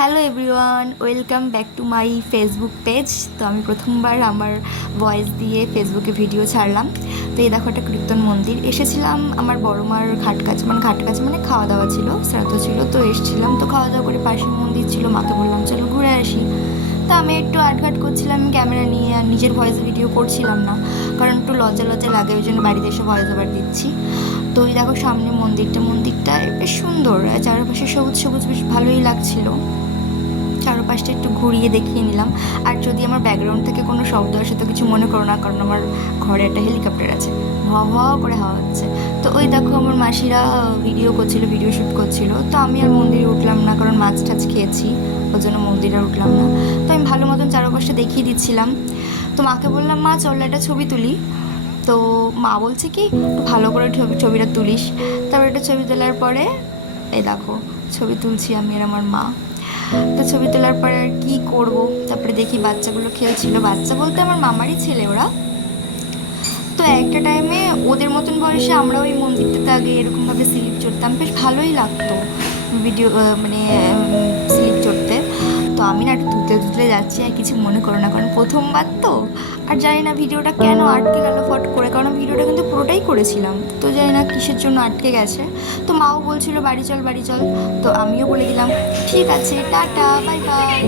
Hello everyone, welcome back to my Facebook page. তো আমি প্রথমবার আমার ভয়েস দিয়ে ফেসবুকে ভিডিও ছাড়লাম। তো এই দেখো একটা কীর্তন মন্দির এসেছিলাম আমার বড় মার ঘাট কাছে মানে খাওয়া দাওয়া ছিল, শ্রাদ্ধ ছিল, তো এসেছিলাম। তো খাওয়া দাওয়া করে পাশে মন্দির ছিল, মাকে বললাম চলো ঘুরে আসি। তো আমি একটু আটঘাট করছিলাম ক্যামেরা নিয়ে, আর নিজের ভয়েস ভিডিও করছিলাম না, কারণ একটু লজ্জা লজ্জা লাগে, ওই জন্য বাড়িতে এসে ভয়েস ওভার দিচ্ছি। তো ওই দেখো সামনে মন্দিরটা বেশ সুন্দর, চারপাশে সবুজ সবুজ, বেশ ভালোই লাগছিল। চারপাশটা একটু ঘুরিয়ে দেখিয়ে নিলাম। আর যদি আমার ব্যাকগ্রাউন্ড থেকে কোনো শব্দ আসে তো কিছু মনে করো না, কারণ আমার ঘরে একটা হেলিকপ্টার আছে, ভ ভ করে হাওয়া হচ্ছে। তো ওই দেখো আমার মাসিরা ভিডিও শ্যুট করছিল। তো আমি আর মন্দিরে উঠলাম না, কারণ মাছ টাছ খেয়েছি, ওই জন্য মন্দিরে উঠলাম না। তো আমি ভালো মতন চারপাশটা দেখিয়ে দিচ্ছিলাম। তো মাকে বললাম, মা চল একটা ছবি তুলি। তো মা বলছে কি একটু ভালো করে ছবিটা তুলিস। তারপর একটা ছবি তোলার পরে এই দেখো ছবি তুলছি আমি আর আমার মা। তো ছবি তোলার পরে আর কী করবো, তারপরে দেখি বাচ্চাগুলো খেলছিল, বাচ্চা বলতে আমার মামারই ছেলে ওরা। তো একটা টাইমে ওদের মতন বয়সে আমরা ওই মন্দিরটাতে আগে এরকমভাবে স্লিপ চড়তাম, বেশ ভালোই লাগতো ভিডিও মানে স্লিপ চড়তে। তো আমি না একটু তুতলে যাচ্ছি, আর কিছু মনে করো না, কারণ প্রথমবার তো। আর জানি না ভিডিওটা কেন আটকে গেল ফট করে, কারণ ভিডিওটা কিন্তু পুরোটাই করেছিলাম, তো জানি না কিসের জন্য আটকে গেছে। তো মাও বলছিল বাড়ি চল বাড়ি চল, তো আমিও বলে দিলাম ঠিক আছে, টাটা বাই বাই।